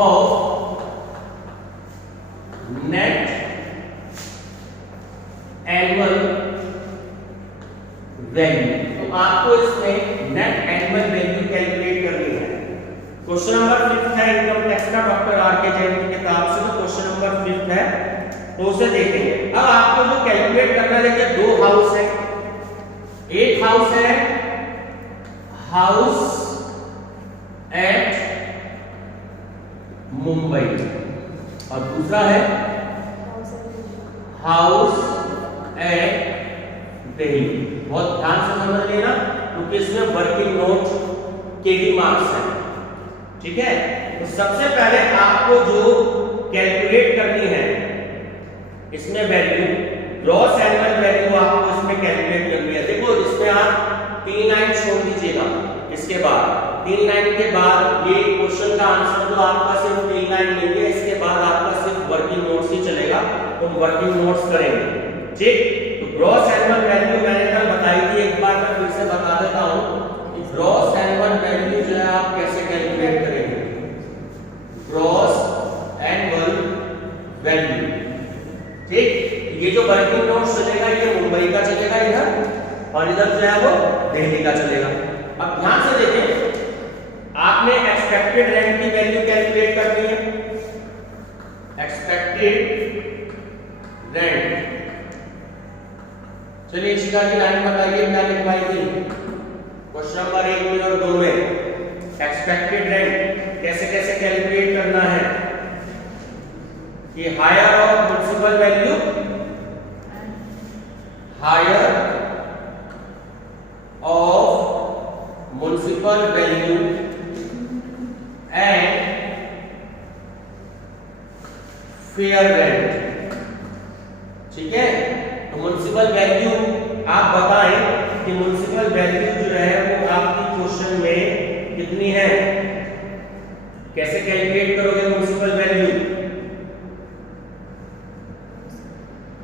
Of net annual value. तो आपको इसमें नेट एनुअल वैल्यू कैलकुलेट करनी है। क्वेश्चन नंबर 5 है इनकम टैक्स का, डॉक्टर आर के जैन की किताब से। तो क्वेश्चन नंबर 5 है, तो उसे देखेंगे। अब आपको जो कैलकुलेट करना है, देखिए दो हाउस है। एक हाउस है हाउस एट मुंबई और दूसरा है हाउस एट दिल्ली। बहुत ध्यान से समझ लेना क्योंकि इसमें वर्किंग नोट के भी मार्क्स हैं, ठीक है। तो सबसे पहले आपको जो कैलकुलेट करनी है इसमें वैल्यू, ग्रॉस एनुअल वैल्यू आपको इसमें कैलकुलेट करनी है। देखो इसमें आप 3 लाइन छोड़ दीजिएगा, इसके बाद 3 लाइन के बाद ये क्वेश्चन का आंसर तो आपका सिर्फ 3 लाइन मिलेंगे, इसके बाद आपका सिर्फ वर्किंग नोट्स ही चलेगा, तो वर्किंग नोट्स करेंगे, ठीक। तो ग्रॉस एनुअल वैल्यू मैंने कल बताई थी, एक बार मैं फिर से बता देता हूं कि ग्रॉस एनुअल वैल्यू जो है आप कैसे कैलकुलेट करेंगे। ग्रॉस एनुअल वैल्यू, ठीक। ये जो वर्किंग नोट्स चलेगा ये मुंबई का चलेगा इधर, और इधर जो है वो दिल्ली का चलेगा। अब ध्यान से देखें, आपने एक्सपेक्टेड रेंट की वैल्यू कैलकुलेट करनी है। एक्सपेक्टेड रेंट, चलिए शिखा की लाइन बताइए क्या लिखवाई थी क्वेश्चन नंबर 1 में और 2 में। एक्सपेक्टेड रेंट कैसे कैसे कैलकुलेट करना है कि higher of municipal value, higher of municipal value and fair rent, ठीक है। तो म्युनिसिपल वैल्यू आप बताएं कि म्युनिसिपल वैल्यू जो है वो आपकी क्वेश्चन में कितनी है, कैसे कैलकुलेट करोगे म्युनिसिपल वैल्यू।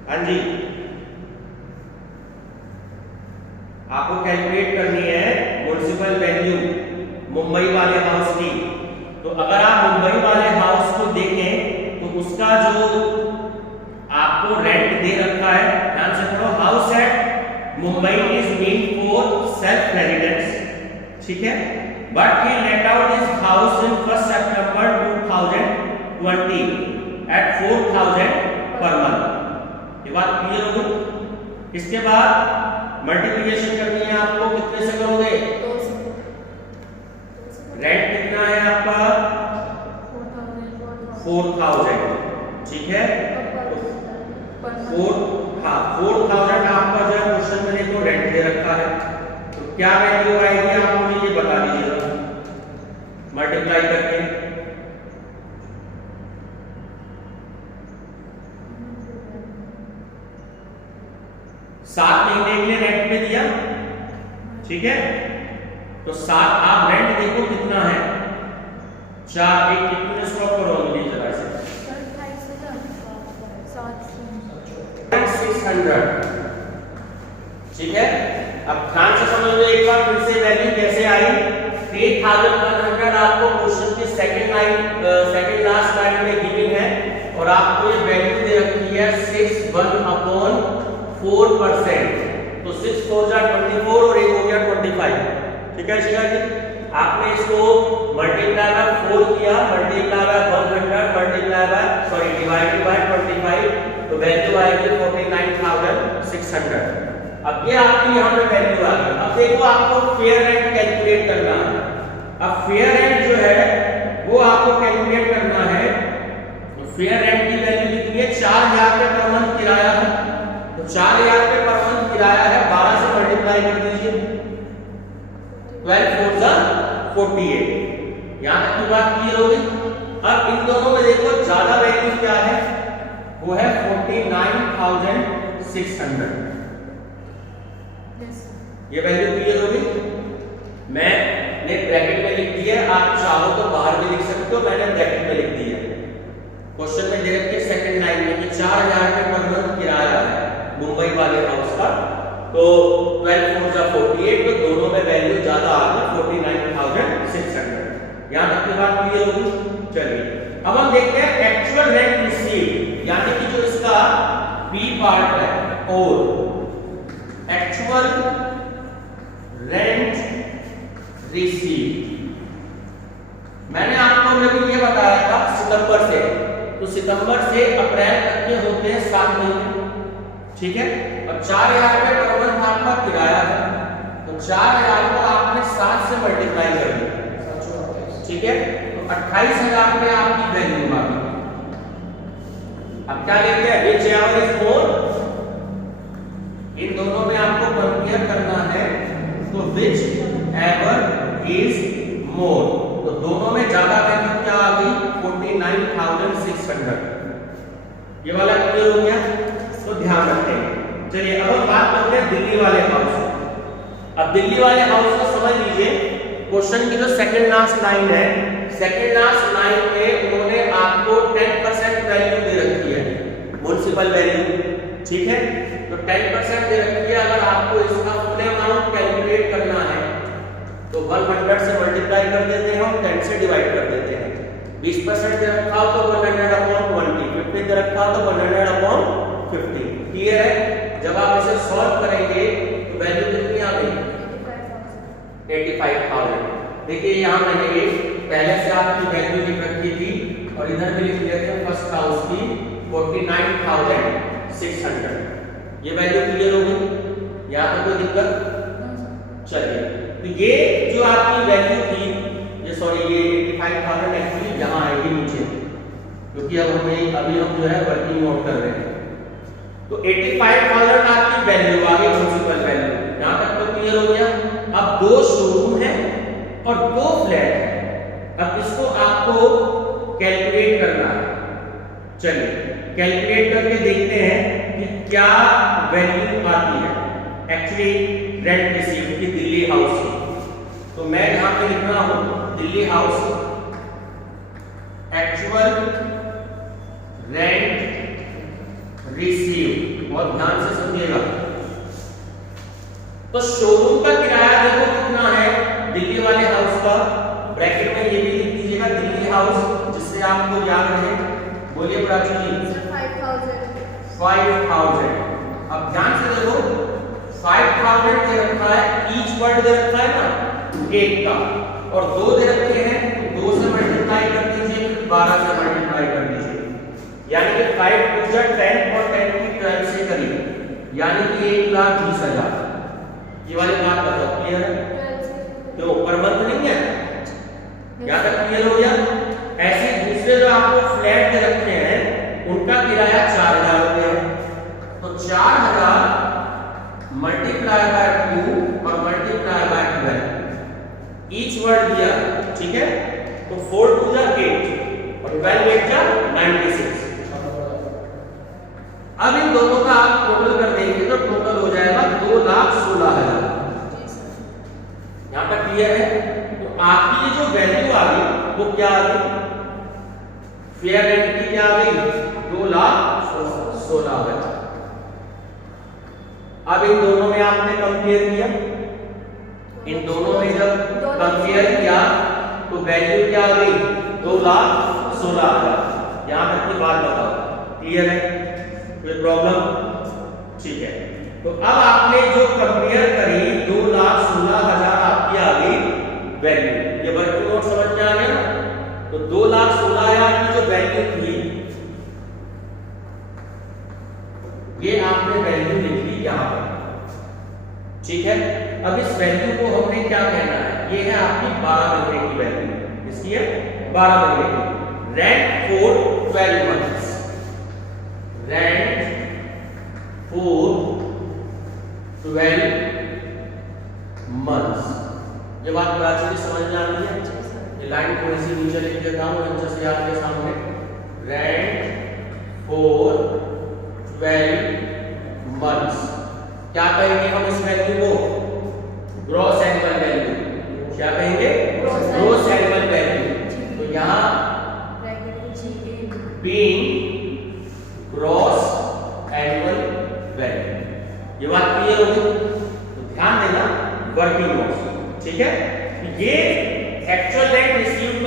हाँ जी, आपको कैलकुलेट करनी है म्युनिसिपल वैल्यू मुंबई वाले हाउस की। तो अगर आप मुंबई वाले हाउस को देखें तो उसका जो आपको रेंट दे रखा है, ध्यान से पढ़ो, house at Mumbai is mean for self residence, ठीक है। But he let out his house in 1 September 2020 at 4000 per month. ये बात क्लियर होगी। इसके बाद मल्टीप्लिकेशन करनी है आपको, कितने से करोगे, रेंट कितना है आपका 4000, ठीक है। 4000 आपका जो है क्वेश्चन में देखो रेंट दे रखा है, तो क्या वैल्यू आएगी आप मुझे ये बता दीजिएगा मल्टीप्लाई करके। सात महीने के लिए रेंट पे दिया, ठीक है। तो 7 आप रेंट देखो कितना है, 4 एक कितने स्टॉप करो मुझे जरा से 600, ठीक है। अब ध्यान से समझ लो एक बार फिर से वैल्यू कैसे आई। 3100 आपको क्वेश्चन की सेकंड लास्ट लाइन में गिवन है और आपको ये वैल्यू दे रखी है 61/4%। तो 6 4 जा 24 और एक हो गया 25, ठीक है शिखा जी। आपने इसको मल्टीप्लाई बाय 4 किया, multiply by 100, multiply by divided by 25, तो वैल्यू आएगी 49600। अब ये आपकी यहाँ पे वैल्यू आ गई। अब देखो आपको फेयर रेंट कैलकुलेट करना है। अब फेयर रेंट जो है वो आपको कैलकुलेट करना है। तो फेयर रेंट की वैल्यू कितनी है, 4000 रुपए पर मंथ किराया है। तो 4000 रुपए पर मंथ किराया है, 12 से मल्टीप्लाई कर दीजिए, 12 4 जा 48। यहां तक की बात क्लियर हो गई। अब इन दोनों में देखो ज्यादा वैल्यू क्या है, वो है 49600। ये वैल्यू क्लियर हो गई। मैंने ब्रैकेट में लिख दी है, आप चाहो तो बाहर भी लिख सकते हो, मैंने ब्रैकेट में लिख दी है। क्वेश्चन में दे रखी है सेकंड लाइन में कि 4000 रुपए पर मंथ किराया है मुंबई वाले हाउस का। तो 12 4 जा 48, तो दोनों में वैल्यू ज्यादा आ गई 49600। यहाँ तक की बात क्लियर होगी। चलिए अब हम देखते हैं एक्चुअल रेंट रिसीव्ड, यानी कि जो इसका बी पार्ट है, और एक्चुअल रेंट रिसीव्ड। मैंने आपको अभी ये बताया था सितंबर से, तो सितंबर से अप्रैल तक के होते हैं 7 महीने, ठीक है। और 4000 रुपये पर मंथ आपका किराया है, तो 4000 को आपने 7 से मल्टीप्लाई कर दिया, ठीक है। तो 28,000 रुपये आपकी वैल्यू आ गई। अब क्या लेते हैं, विच एवर इज मोर, इन दोनों में आपको कंपेयर करना है, तो विच एवर इज मोर, तो दोनों में ज्यादा वैल्यू क्या आ गई 49,600। ये वाला क्लियर हो गया, तो ध्यान रखें। चलिए अब हम बात करते हैं दिल्ली वाले हाउस। अब दिल्ली वाले हाउस को समझ लीजिए, क्वेश्चन की जो सेकंड लास्ट लाइन है, सेकंड लास्ट लाइन में उन्होंने आपको 10% वैल्यू दे रखी है, म्युनिसिपल वैल्यू, ठीक है। तो 10% दे रखी है, अगर आपको इसका फुल अमाउंट कैलकुलेट करना है तो 100 से मल्टीप्लाई कर देते हैं और 10 से डिवाइड कर देते हैं। 20% दे रखा हो तो 100/20, 50 दे रखा हो तो 100/50। क्लियर है। जब आप इसे सॉल्व करेंगे तो वैल्यू कितनी आ गई 85,000। देखिए यहाँ मैंने ये पहले से आपकी वैल्यू लिख रखी थी और इधर भी लिख दिया था फर्स्ट हाउस की 49,600। ये वैल्यू क्लियर हो गई, यहाँ पर कोई दिक्कत। चलिए तो ये जो आपकी वैल्यू थी, ये सॉरी ये 85,000 एक्चुअली यहाँ आएगी नीचे, क्योंकि अब हमें अभी हम जो है वर्किंग नोट कर रहे हैं। तो 85,000 आपकी वैल्यू आ गई, म्युनिसिपल वैल्यू। यहाँ तक तो क्लियर हो गया। अब 2 शोरूम है और 2 फ्लैट है, अब इसको आपको कैलकुलेट करना है। चलिए कैलकुलेट करके देखते हैं कि क्या वैल्यू आती है एक्चुअली रेंट रिसीव्ड की दिल्ली हाउस की। तो मैं यहां पे लिख रहा हूं Delhi house actual rent received, और ध्यान से समझिएगा। तो शोरूम का किराया देखो कितना है दिल्ली वाले हाउस का, ब्रैकेट में ये भी लिख दीजिएगा दिल्ली हाउस, जिससे आपको याद रहे। बोलिए प्राची जी। 5,000। अब ध्यान से देखो 5,000 दे रखा है, ईच वर्ड दे रखा है ना एक का, और 2 दे रखे हैं, 2 से मल्टीप्लाई कर दीजिए, 12 से मल्टीप्लाई कर दीजिए, यानी कि 5 2 10 और 10 की 12 से करीब, यानी कि 1,20,000। ये वाली बात बताओ, क्लियर है? क्यों पर मंथ नहीं है, यहाँ तक क्लियर हो गया। ऐसे दूसरे जो आपको फ्लैट दे रखे हैं उनका किराया 4,000 रुपये है, तो 4,000 मल्टीप्लाई बाय 2 और मल्टीप्लाई बाय 12, ईच वर्ड दिया, ठीक है। तो 4 2 8 और 12 8 96। अब इन दोनों का आप टोटल कर देंगे तो टोटल हो जाएगा 2,16,000। यहां तक क्लियर है। तो आपकी जो वैल्यू आ गई वो क्या आ गई, फेयर रेंट की क्या आ गई 2,16,000। अब इन दोनों में आपने कंपेयर किया, इन दोनों में जब कंपेयर किया तो वैल्यू क्या आ गई 2,16,000। यहां तक की बात बताओ, क्लियर है? कोई प्रॉब्लम? ठीक है। तो अब आपने जो कंपेयर करी 2,16,000 आपकी आ गई वैल्यू। ये वर्किंग नोट समझ में आ गया ना? तो 2,16,000 की जो वैल्यू थी ये आपने वैल्यू लिख ली यहां पर, ठीक है। अब इस वैल्यू को हमने क्या कहना है, ये है आपकी 12 महीने की वैल्यू। इसकी है 12 महीने की। Rent for 12 months, rent for 12 months. ये बात प्राची समझ में आ रही है? ये लाइन थोड़ी सी नीचे लिख देता हूं अच्छे से आपके सामने। Rent for 12 months. क्या कहेंगे हम इस वैल्यू को? Gross annual value. क्या कहेंगे? Gross annual value. तो यहाँ बीइंग ग्रॉस एनुअल वैल्यू। ये बात क्लियर होगी? तो ध्यान देना वर्किंग नोट्स, ठीक है। ये एक्चुअल रेंट रिसीव्ड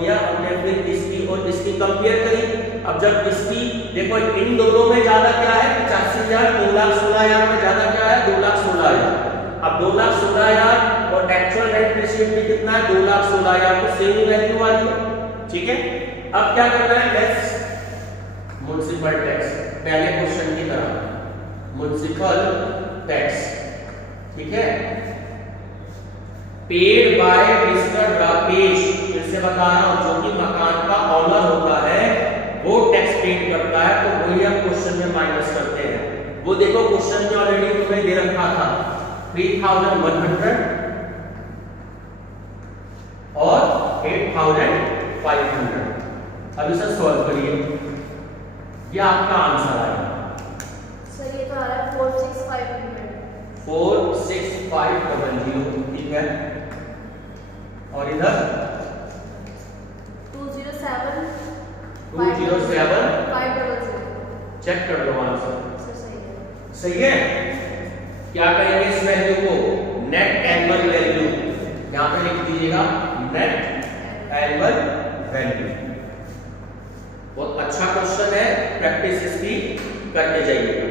किया, हमने फिर इसकी और इसकी कंपेयर करी। अब जब इसकी देखो इन दोनों में ज्यादा क्या है 85,000, 2,16,000 में ज्यादा क्या है 2,16,000। अब 2,16,000 और एक्चुअल रेंट रिसीव्ड भी कितना है 2,16,000, तो सेम वैल्यू आ रही है। ठीक है, अब क्या करना है लेट्स म्युनिसिपल टैक्स, पहले क्वेश्चन की तरह म्युनिसिपल टैक्स। ठीक है, पेड बाय मिस्टर राकेश, फिर से बता रहा हूं जो कि मकान का ऑनर होता है वो टैक्स पेड करता है, तो वही हम क्वेश्चन में माइनस करते हैं। वो देखो क्वेश्चन में ऑलरेडी तुम्हें दे रखा था 3,100 और 8,500। अब इसे सॉल्व करिए, ये आपका आंसर आएगा। सर ये तो आ रहा है 4,6,500। 4,6,500, ठीक है। और इधर 207 500। चेक कर लो आंसर। सर सही है। सही है। क्या कहेंगे इस वैल्यू को नेट एनुअल वैल्यू, यहां पे लिख दीजिएगा नेट एनुअल वैल्यू। बहुत अच्छा क्वेश्चन है, प्रैक्टिस इसकी करते जाइएगा।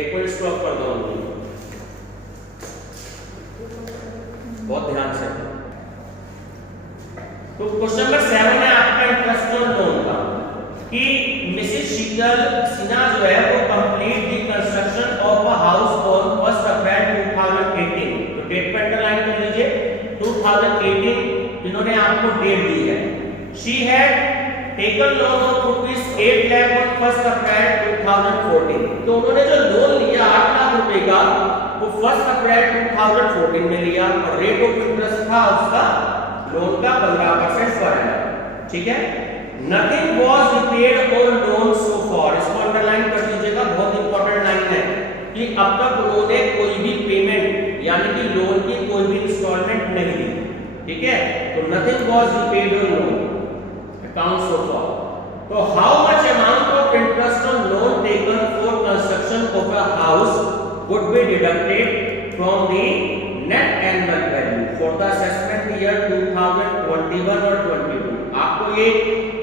एक मिनट स्टॉप कर दो, बहुत ध्यान से। तो क्वेश्चन नंबर 7 है आपका इंटरेस्ट ऑन लोन का, कि मिसेस शीतल सिन्हा जो है वो complete the construction of a house on 1 अप्रैल 2018। तो डेट पे अंडरलाइन कर लीजिए 2018, इन्होंने आपको डेट दी है। She had taken loan of ₹8 lakh on 1 अप्रैल 2014। तो उन्होंने जो लोन लिया 8 लाख रुपए का वो 1 अप्रैल 2014 में लिया, और रेट ऑफ इंटरेस्ट था उसका लोन का 15% पर एनम। ठीक है, nothing was repaid on loan so for, इसको अंडरलाइन कर लीजिएगा, बहुत इंपॉर्टेंट लाइन है कि अब तक उन्होंने कोई भी पेमेंट यानी कि लोन की कोई भी इंस्टॉलमेंट नहीं ली। ठीक है, तो nothing was repaid on loan account so far. तो how much amount of interest on loan taken for construction of a house would be deducted from the net annual value for the assessment year 2021 और 22। आपको ये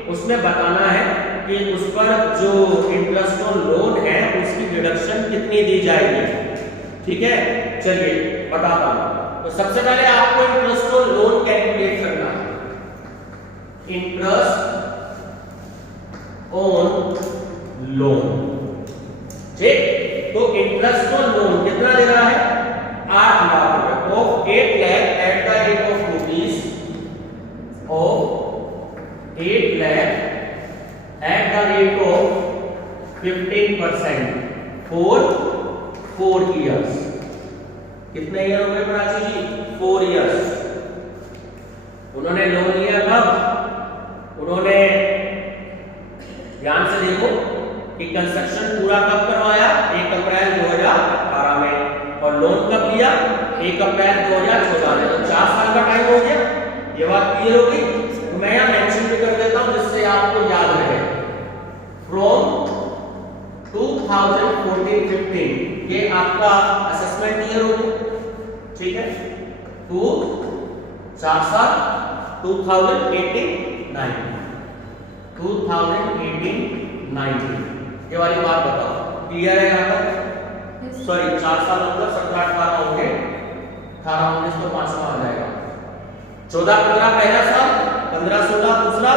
उसमें बताना है कि उस पर जो इंटरेस्ट ऑन लोन है उसकी डिडक्शन कितनी दी जाएगी। ठीक है, चलिए बताता हूं। तो सबसे पहले आपको इंटरेस्ट ऑन लोन कैलकुलेट करना है। इंटरेस्ट ऑन लोन, ठीक, तो इंटरेस्ट ऑन लोन कितना दे रहा है 8 लाख रुपए of 8 lakh at the rate of rupees of 8 lakh at the rate of 15% for 4 years. कितने ईयर हो गए प्राची जी 4 इयर्स। उन्होंने लोन लिया कब, उन्होंने ध्यान से देखो कि कंस्ट्रक्शन पूरा कब करवाया 1 अप्रैल 2018 में, और लोन कब लिया 1 अप्रैल 2014 में, तो 4 साल का टाइम हो गया। ये बात क्लियर होगी। तो मैं यहां मेंशन भी कर देता हूं जिससे आपको याद रहे। फ्रॉम 2014-15 ये आपका असेसमेंट ईयर हो गया। ठीक है, तो 4 साल 2018-19 ये वाली बात बताओ, क्लियर है यहां तक? सॉरी 4 साल मतलब 17-18 होंगे, 18-19 तो 5वां आ जाएगा। 14-15 पहला साल, 15-16 दूसरा,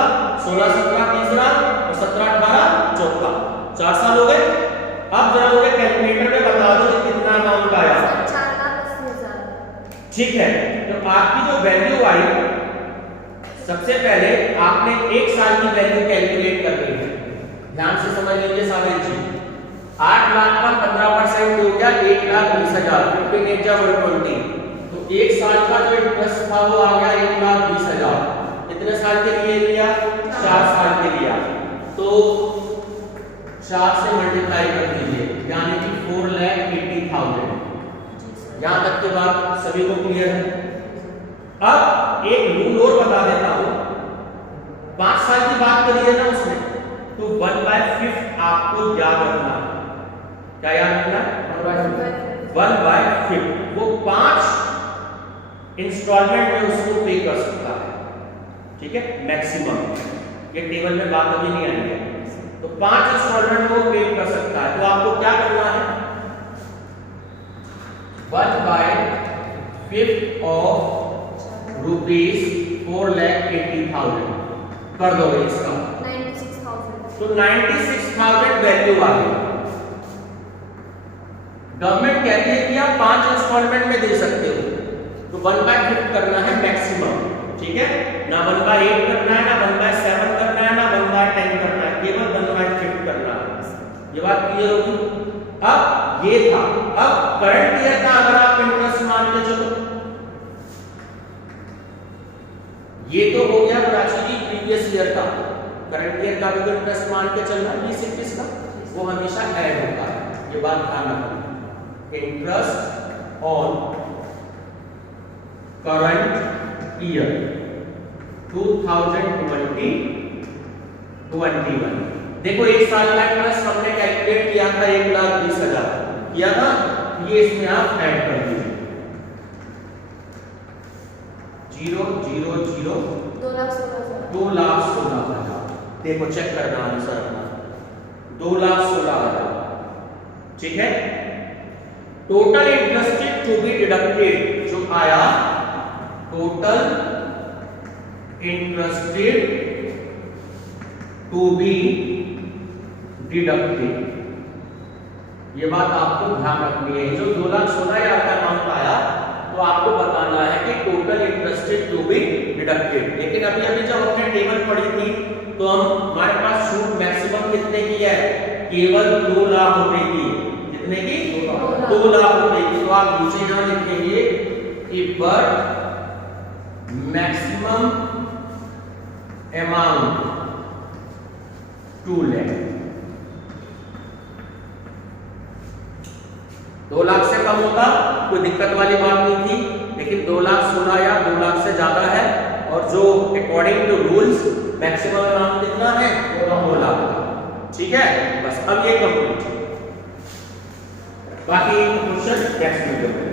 16-17 तीसरा और 17-18 चौथा। 4 साल हो गए। अब जरा मुझे कैलकुलेटर में बता दो कि कितना अमाउंट आया। 4,80,000। ठीक है, तो आपकी जो वैल्यू आई, सबसे पहले आपने 1 साल की वैल्यू कैलकुलेट करनी है। ध्यान से समझ लीजिए सारी चीज। 8 लाख का 15% हो गया 1,20,000, 15,120। तो 1 साल का जो इंटरेस्ट था वो आ गया 1,20,000। कितने साल के लिए लिया 4 साल के लिया, तो 4 से मल्टीप्लाई कर दीजिए यानी कि 4,80,000। यहां तक के बाद सभी को क्लियर है। अब एक रूल और बता देता हूं, 5 साल की बात करी है ना उसमें, तो 1/5 आपको याद रखना। क्या याद रखना 1/5 वो 5 इंस्टॉलमेंट में उसको पे कर सकता है। ठीक है, मैक्सिमम। ये टेबल में बात अभी नहीं आएंगे। तो 5 इंस्टॉलमेंट वो पे कर सकता है। तो आपको क्या करना है, 1/5 ऑफ ₹4,80,000 कर दोगे इसका 96,000। तो 96,000 वैल्यू आ गई। गवर्नमेंट कहती है कि आप 5 इंस्टॉलमेंट में दे सकते हो, तो 1/5 करना है मैक्सिमम, ठीक है, ना 1/8 करना है, ना 1/7 करना है, ना 1/10 करना है, केवल 1/5 करना है। ये बात क्लियर होगी। अब ये था, अब करंट ईयर का अगर आप इंटरेस्ट मान के चलो, ये तो हो गया प्राची जी प्रीवियस ईयर का, करंट ईयर का भी इंटरेस्ट मान के चलना 20-21 का, वो हमेशा ऐड होता है, ये बात ध्यान रखना। इंटरेस्ट ऑन करंट ईयर 2020-21, देखो एक साल का इंटरेस्ट हमने कैलकुलेट किया था 1,20,000 किया था, ये इसमें आप ऐड कर दीजिए 0 0 0 2,16,000। देखो चेक करना आंसर अपना 2,16,000, ठीक है। Total interested to be deducted जो आया, total interested to be deducted, ये बात आपको ध्यान रखनी है। जो 2,16,000 का अमाउंट आया तो आपको बताना है कि total interested to be deducted. लेकिन अभी जब हमने टेबल पढ़ी थी तो हम हमारे पास छूट मैक्सिमम कितने की है, केवल 2 लाख रुपए की। कितने की? 2 लाख रुपए की। तो आप नीचे यहां लिखेंगे कि but maximum amount 2 lakh. 2 lakh से कम होता कोई दिक्कत वाली बात नहीं थी, लेकिन 2,16,000 2 लाख से ज्यादा है, और जो according to rules maximum amount कितना है, 2 लाख। ठीक है, बस अब ये कंप्लीट। बाकी क्वेश्चन नेक्स्ट वीडियो में।